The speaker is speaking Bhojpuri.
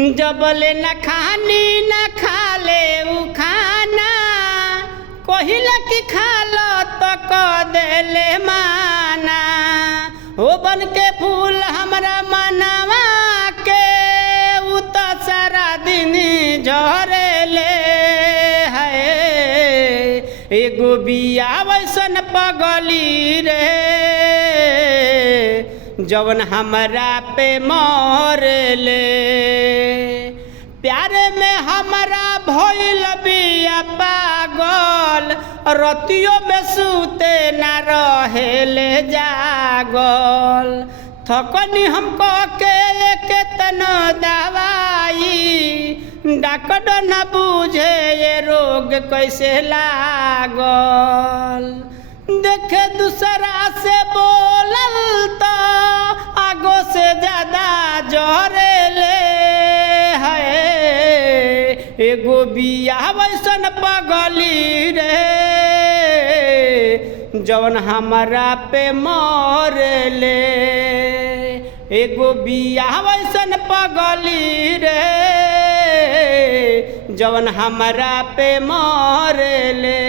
जबले न खानी न खाले उ खाना कहिला कि खा लो तो क देले माना। हो बन के फूल हमरा मनवा के उ तो सारा दिन झरेले है। एगो बिया वैसन पगली रे जवन हमरा पे मरेले। प्यारे में हमरा भइल बिया पागल रतियों में सूते न रहेले जागल। थकनी हमको के केतनो दवाई डॉक्टर न बूझे ये रोग कैसे लागल। देखे दूसरा से बोलल तो आगो से ज्यादा जरेले है। एगो बिया वैसन पगली रे जवन हमरा पे मरेले। एगो बिया वैसन पगली रे जवन हमरा पे मरेले।